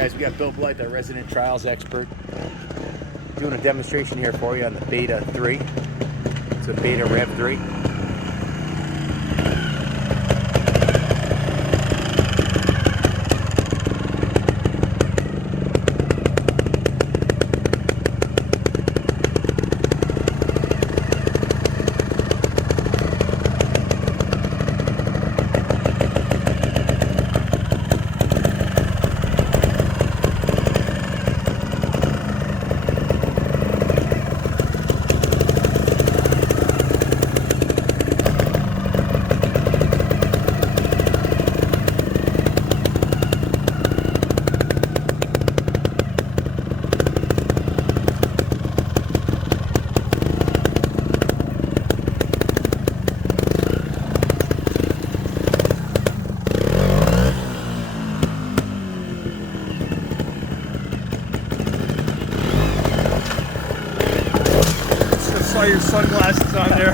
Guys, we got Bill Blythe, our resident trials expert, doing a demonstration here for you on the Beta 3. It's a Beta Rev 3. Saw your sunglasses on there.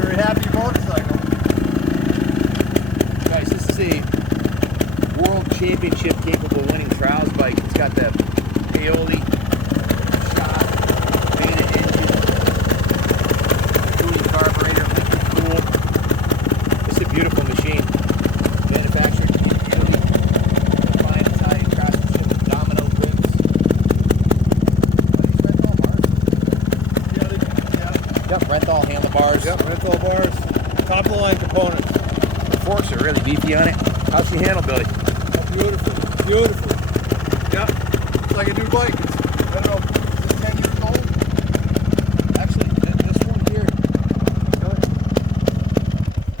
Very happy motorcycle. Guys, this is a world championship capable winning trials bike. It's got the Paoli shot, Beta engine, cooling carburetor, liquid cool. It's a beautiful machine. Manufactured in Italy. Fine Italian craftsmanship with domino grips. Yep, Renthal handlebars. Yep, Renthal bars. Top of the line components. The forks are really beefy on it. How's she handle, Billy? Beautiful, beautiful. Yep, it's like a new bike. It's, I don't know, is it 10 years old? Actually, this one here,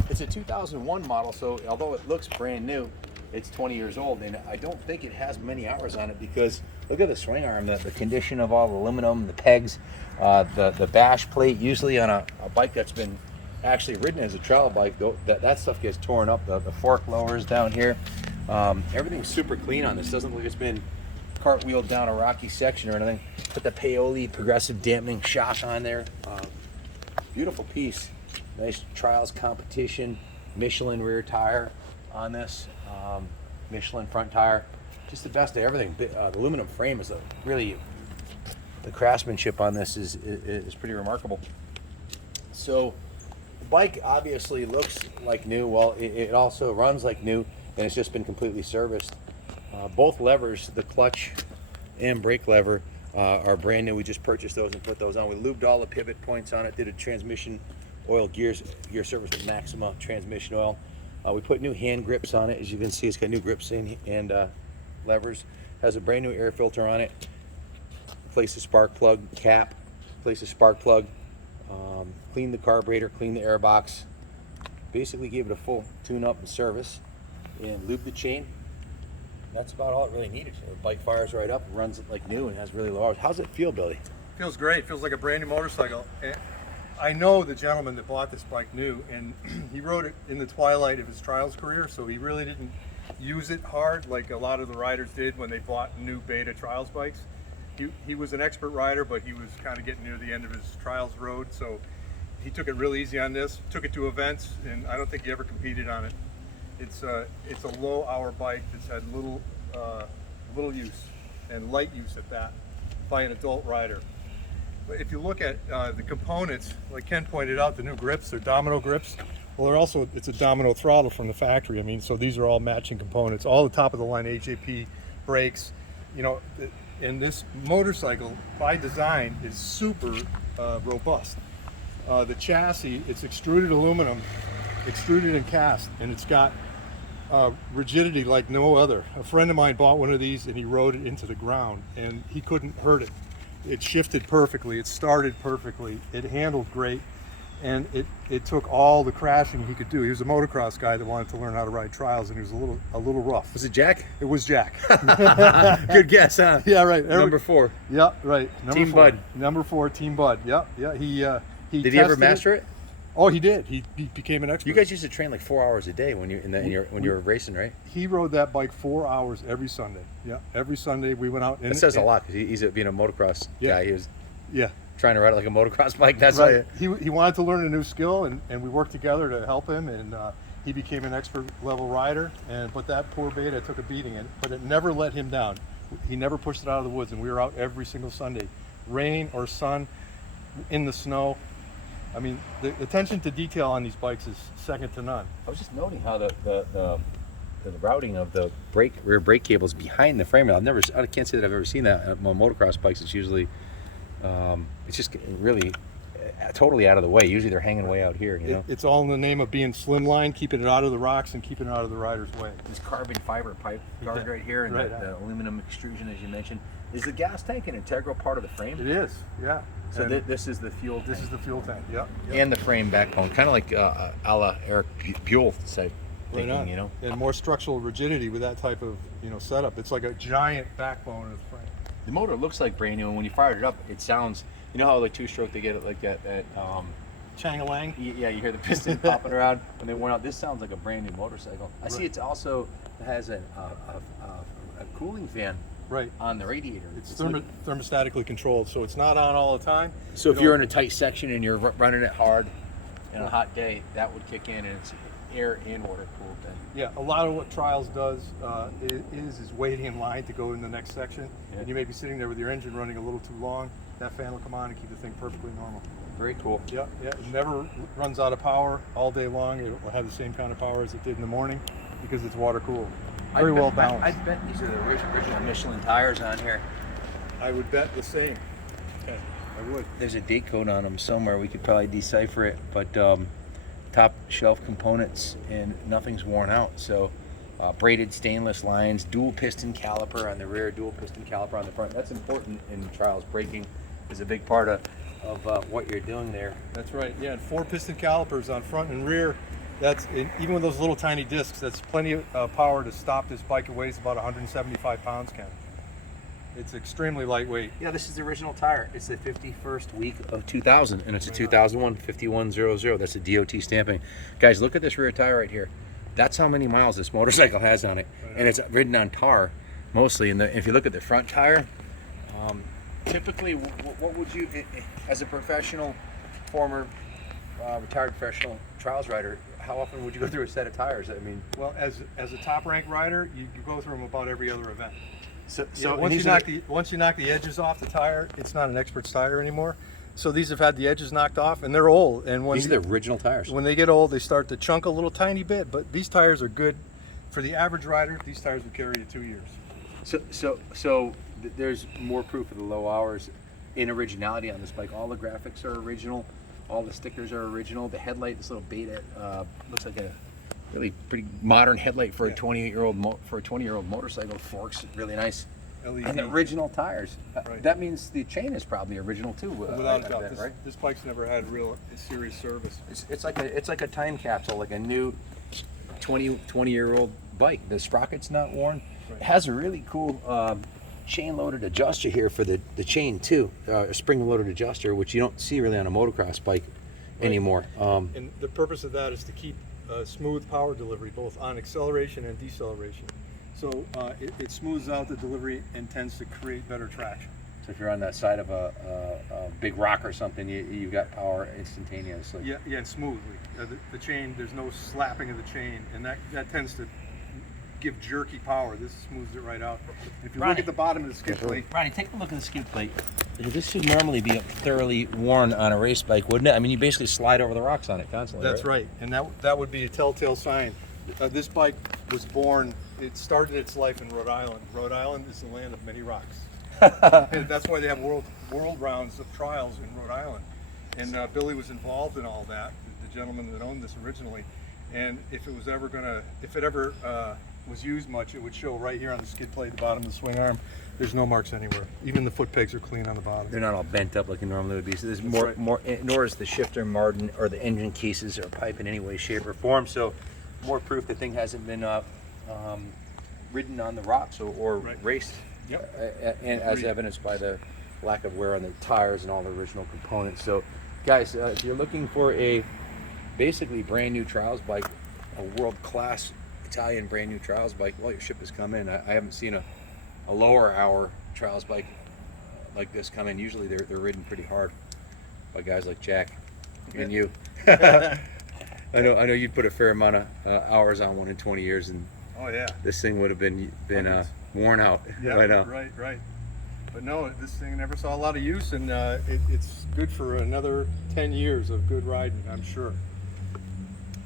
it's a 2001 model, so although it looks brand new, it's 20 years old, and I don't think it has many hours on it because look at the swing arm, the condition of all the aluminum, the pegs, the bash plate. Usually on a bike that's been actually ridden as a trail bike, though, that stuff gets torn up. The fork lowers down here. Everything's super clean on this. Doesn't look like it's been cartwheeled down a rocky section or anything. Put the Paoli progressive dampening shock on there. Beautiful piece. Nice trials competition. Michelin rear tire on this. Michelin front tire. Just the best of everything. The aluminum frame is really, the craftsmanship on this is pretty remarkable. So the bike obviously looks like new. Well, it also runs like new, and it's just been completely serviced. Both levers, the clutch and brake lever, are brand new. We just purchased those and put those on. We lubed all the pivot points on it, did a transmission oil gear service with Maxima transmission oil. We put new hand grips on it. As you can see, it's got new grips and levers. Has a brand new air filter on it. Replaced the spark plug cap, replaced the spark plug, cleaned the carburetor, cleaned the air box. Basically gave it a full tune-up and service, and lubed the chain. That's about all it really needed. The bike fires right up, runs like new, and has really low hours. How's it feel, Billy? Feels great. Feels like a brand new motorcycle. And I know the gentleman that bought this bike new, and he rode it in the twilight of his trials career, so he really didn't use it hard like a lot of the riders did when they bought new Beta trials bikes. He was an expert rider, but he was kind of getting near the end of his trials road, so he took it real easy on this, took it to events, and I don't think he ever competed on it. It's a low hour bike that's had little use, and light use at that, by an adult rider. But if you look at the components, like Ken pointed out, the new grips, they're domino grips. Well, they're also, it's a domino throttle from the factory. I mean, so these are all matching components, all the top of the line HAP brakes. You know, and this motorcycle by design is super robust. The chassis, it's extruded aluminum, extruded and cast, and it's got rigidity like no other. A friend of mine bought one of these and he rode it into the ground and he couldn't hurt it. It shifted perfectly, it started perfectly, it handled great, and it took all the crashing he could do. He was a motocross guy that wanted to learn how to ride trials, and he was a little rough. Was it Jack? It was Jack. Good guess, huh? Yeah, right. Number 4. Yeah, right. Team Bud. Number 4, Team Bud. Yeah, yeah. He Did he ever master it? Oh, he did. He became an expert. You guys used to train like 4 hours a day when you when you were racing, right? He rode that bike 4 hours every Sunday. Yeah, every Sunday we went out. That says a lot because he's being a motocross guy. He was Yeah. trying to ride it like a motocross bike. That's Right. why. He wanted to learn a new skill, and we worked together to help him, and he became an expert level rider. But that poor beta took a beating, but it never let him down. He never pushed it out of the woods, and we were out every single Sunday, rain or sun, in the snow. I mean, the attention to detail on these bikes is second to none. I was just noting how the routing of the rear brake cables behind the frame. I can't say that I've ever seen that on motocross bikes. It's usually, it's just really totally out of the way. Usually they're hanging way out here. You know, It's all in the name of being slimline, keeping it out of the rocks and keeping it out of the rider's way. this carbon fiber pipe guard right here, and Right. the aluminum extrusion, as you mentioned. Is the gas tank an integral part of the frame? It is, yeah. So this is the fuel tank. This is the fuel tank, yeah. And the frame backbone, kind of like a la Eric Buell type Right thinking, on. you know. And more structural rigidity with that type of setup. It's like a giant backbone of the frame. The motor looks like brand new, and when you fire it up, it sounds. You know how like two-stroke they get it like that. Chang-a-lang. Yeah, you hear the piston popping around when they worn out. This sounds like a brand new motorcycle. I see it also has a cooling fan Right. on the radiator. It's thermostatically controlled, so it's not on all the time. So if you're in a tight section and you're running it hard in a hot day, that would kick in, and it's air and water cooled then. Yeah, a lot of what Trials does is waiting in line to go in the next section. Yeah. And you may be sitting there with your engine running a little too long. That fan will come on and keep the thing perfectly normal. Very cool. Yeah, yeah. It never runs out of power all day long. It will have the same kind of power as it did in the morning because it's water cooled. Very well balanced. I bet these are the original Michelin tires on here. I would bet the same. Okay, I would. There's a date code on them somewhere. We could probably decipher it, but top shelf components and nothing's worn out. So braided stainless lines, dual piston caliper on the rear, dual piston caliper on the front. That's important in trials. Braking is a big part of what you're doing there. That's right. Yeah, and 4 piston calipers on front and rear. Even with those little tiny discs, that's plenty of power to stop this bike. It weighs about 175 pounds, Ken. It's extremely lightweight. Yeah, this is the original tire. It's the 51st week of 2000, and it's a 2001 5100. That's a DOT stamping. Guys, look at this rear tire right here. That's how many miles this motorcycle has on it, and it's ridden on tar mostly. And if you look at the front tire, typically, what would you, as a professional, former retired professional trials rider, how often would you go through a set of tires? I mean, Well, as a top rank rider, you go through them about every other event. so once you knock the edges off the tire, it's not an expert's tire anymore. So these have had the edges knocked off, and they're old. And these are the original tires. when they get old, they start to chunk a little tiny bit. But these tires are good for the average rider. These tires would carry you 2 years. So there's more proof of the low hours in originality on this bike. All the graphics are original. All the stickers are original. The headlight, this little Beta, looks like a really pretty modern headlight for a 20-year-old motorcycle. Forks really nice. LED. And original tires. Right. That means the chain is probably original too. Without I a doubt, bet, right? this bike's never had real serious service. It's like a time capsule, like a new 20-year-old bike. The sprocket's not worn. Right. It has a really cool chain-loaded adjuster here for the chain too, a spring-loaded adjuster, which you don't see really on a motocross bike anymore. And the purpose of that is to keep smooth power delivery, both on acceleration and deceleration. So it smooths out the delivery and tends to create better traction. So if you're on that side of a big rock or something, you got power instantaneously. Yeah, and smoothly. The chain, there's no slapping of the chain, and that tends to give jerky power. This smooths it right out. If you look at the bottom of the skid plate, Ronnie, take a look at the skid plate. This should normally be thoroughly worn on a race bike, wouldn't it? I mean, you basically slide over the rocks on it constantly. that's right, and that would be a telltale sign. This bike was born. It started its life in Rhode Island. Rhode Island is the land of many rocks. And that's why they have world rounds of trials in Rhode Island. And Billy was involved in all that, the gentleman that owned this originally. And if it ever was used much, it would show right here on the skid plate, the bottom of the swing arm. There's no marks anywhere. Even the foot pegs are clean on the bottom. They're not all bent up like they normally would be. So there's That's more, right. nor is the shifter margin or the engine cases or pipe in any way, shape, or form. So more proof the thing hasn't been ridden on the rocks or Right. raced. Yep. And as Agreed. evidenced by the lack of wear on the tires and all the original components. So, guys, if you're looking for a basically brand new trials bike, a world-class Italian brand new trials bike, well, your ship has come in. I haven't seen a lower hour trials bike like this come in, usually they're ridden pretty hard by guys like Jack and Yeah. you. I know you'd put a fair amount of hours on one in 20 years, and Oh yeah. this thing would have been Hundreds. worn out Yeah, by now. right. But no, this thing never saw a lot of use, and it's good for another 10 years of good riding, I'm sure.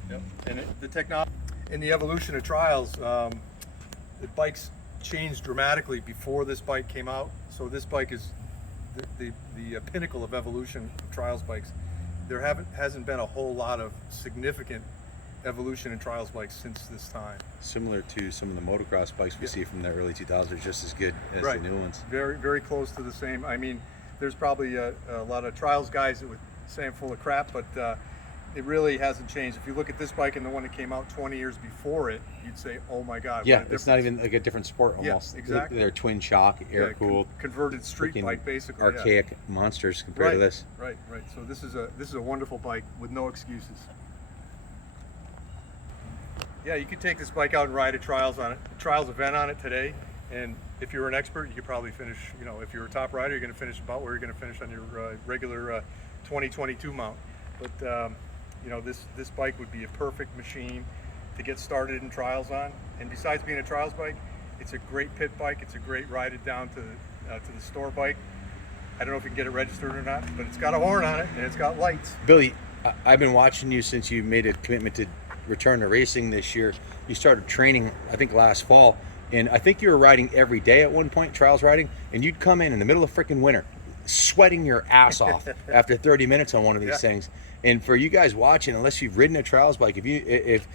Yep. And the technology and the evolution of trials, the bikes changed dramatically before this bike came out. So this bike is the pinnacle of evolution of trials bikes. There hasn't been a whole lot of significant evolution in trials bikes since this time. Similar to some of the motocross bikes we see from the early 2000s, are just as good as Right. the new ones. Very close to the same. I mean, there's probably a lot of trials guys that would say I'm full of crap, but it really hasn't changed. If you look at this bike and the one that came out 20 years before it, you'd say, oh my God. Yeah, what a it's not difference. even like a different sport Yeah, almost. exactly. They're twin shock, air cooled, converted street bike, basically. Yeah. archaic monsters compared to this. Right. So this is a wonderful bike with no excuses. Yeah, you could take this bike out and ride a trials event on it today, and if you're an expert, you could probably finish. You know, if you're a top rider, you're going to finish about where you're going to finish on your regular 2022 mount. But you know, this bike would be a perfect machine to get started in trials on. And besides being a trials bike, it's a great pit bike. It's a great ride it down to the store bike. I don't know if you can get it registered or not, but it's got a horn on it and it's got lights. Billy, I've been watching you since you made a commitment to return to racing this year. You started training, I think, last fall, and I think you were riding every day at one point, trials riding, and you'd come in the middle of freaking winter, sweating your ass off after 30 minutes on one of these Yeah. things. And for you guys watching, unless you've ridden a trials bike, if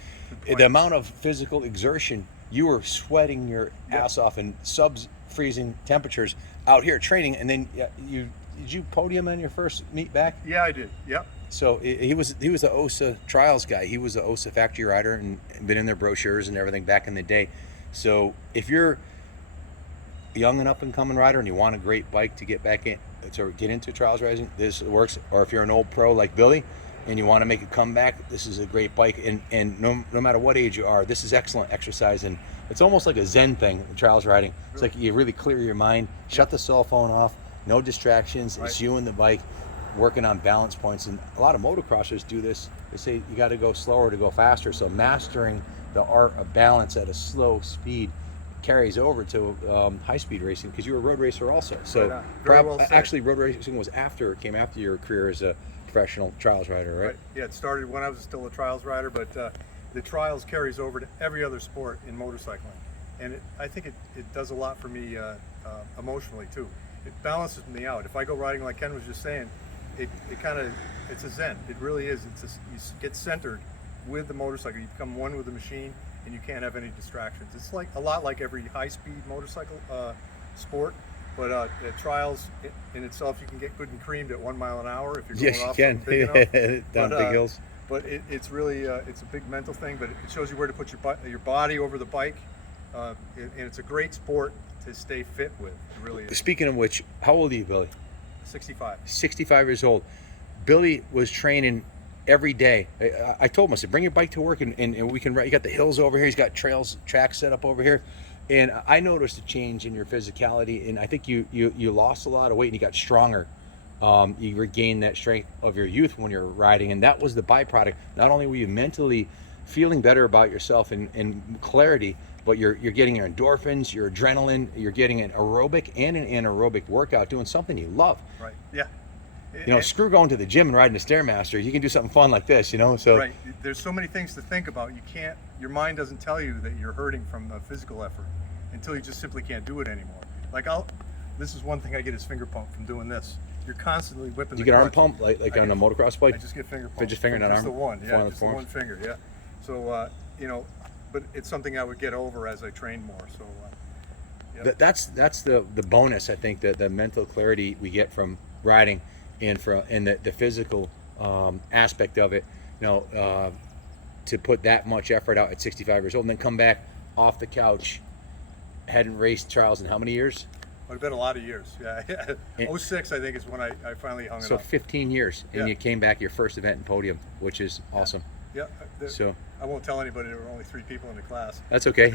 the amount of physical exertion, you were sweating your ass off in sub-freezing temperatures out here training, and then did you podium on your first meet back? Yeah, I did. Yep. So he was the OSA trials guy. He was the OSA factory rider and been in their brochures and everything back in the day. So if you're a young and up and coming rider and you want a great bike to get back in, to get into trials racing, this works. Or if you're an old pro like Billy and you want to make a comeback, this is a great bike. And no matter what age you are, this is excellent exercise. And it's almost like a Zen thing, trials riding. It's like you really clear your mind, shut the cell phone off, no distractions. Right. It's you and the bike working on balance points. And a lot of motocrossers do this. They say you got to go slower to go faster. So mastering the art of balance at a slow speed carries over to high-speed racing, because you were a road racer also. So Right on. Very well said. actually road racing came after your career as a professional trials rider, right? Yeah, it started when I was still a trials rider, but the trials carries over to every other sport in motorcycling. And I think it does a lot for me emotionally too. It balances me out. If I go riding like Ken was just saying, it's a zen. It really is. You get centered with the motorcycle. You become one with the machine, and you can't have any distractions. It's like a lot like every high-speed motorcycle sport, but at trials in itself, you can get good and creamed at 1 mile an hour if you're going Yes, you off can. big enough. Down big hills. But it's really it's a big mental thing. But it shows you where to put your body over the bike, and it's a great sport to stay fit with. It really is. Speaking of which, how old are you, Billy? 65. 65 years old. Billy was training every day. I told him, I said, bring your bike to work and we can ride. You got the hills over here. He's got tracks set up over here. And I noticed a change in your physicality, and I think you lost a lot of weight and you got stronger. You regained that strength of your youth when you're riding, and that was the byproduct. Not only were you mentally feeling better about yourself and clarity, but you're getting your endorphins, your adrenaline, you're getting an aerobic and an anaerobic workout doing something you love. Right. Yeah. You know, screw going to the gym and riding a Stairmaster. You can do something fun like this, you know? So Right. There's so many things to think about. Your mind doesn't tell you that you're hurting from the physical effort until you just simply can't do it anymore. Like this is one thing I get is finger pump from doing this. You're constantly whipping you the get arm clutch. pump like on a motocross bike? I just get finger pump. Just finger, not Just arm? the one, yeah, Four just the fours? one finger, yeah. So, you know, but it's something I would get over as I train more, so. Yep. That's the bonus, I think, the mental clarity we get from riding and the physical aspect of it, you know, to put that much effort out at 65 years old and then come back off the couch, hadn't raced trials in how many years? It's been a lot of years, yeah. 06, I think, is when I finally hung it So up. 15 years, and Yeah. you came back your first event in podium, which is awesome. Yeah. So I won't tell anybody there were only 3 people in the class. that's okay.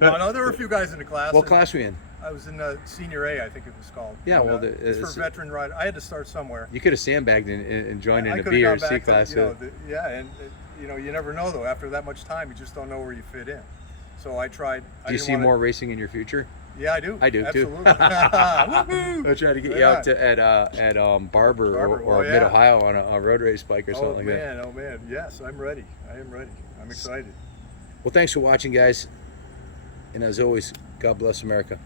No, there were a few guys in the class. What class were you in? I was in Senior A, I think it was called. Yeah, and, well, it's for veteran rider. I had to start somewhere. You could have sandbagged and joined in I a could B or have gone C back class. to, yeah, and you never know though. After that much time, you just don't know where you fit in. So I tried. Do you see more racing in your future? Yeah, I do. I do Absolutely. too. Woohoo! I'll try to get you out to at Barber or yeah. Mid Ohio on a road race bike or something like that. Oh man, yes, I'm ready. I am ready. I'm excited. Well, thanks for watching, guys, and as always, God bless America.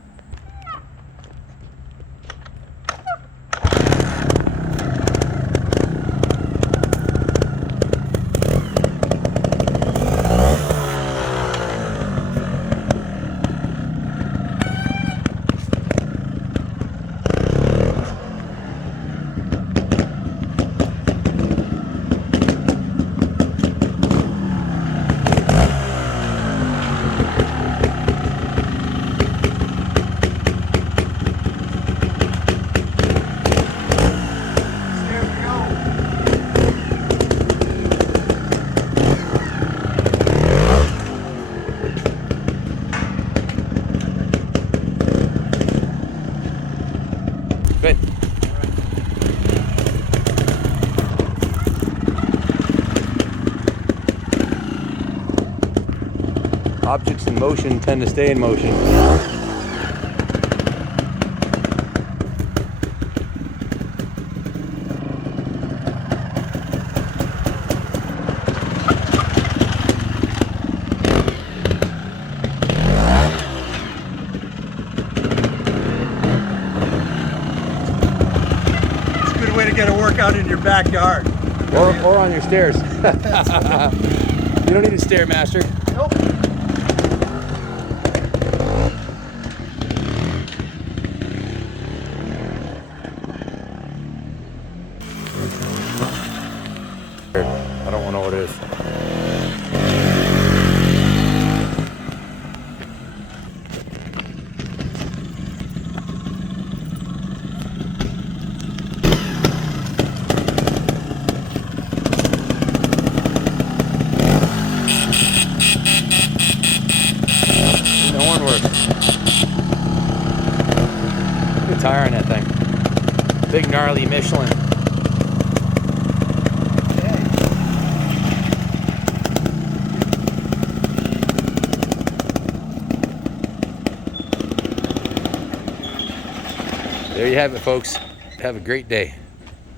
Good. Objects in motion tend to stay in motion. It's a good way to get a workout in your backyard. Or on your stairs. You don't need a Stairmaster. Nope. I don't know what it is. No one works. Good tire on that thing. Big gnarly Michelin. There you have it, folks. Have a great day.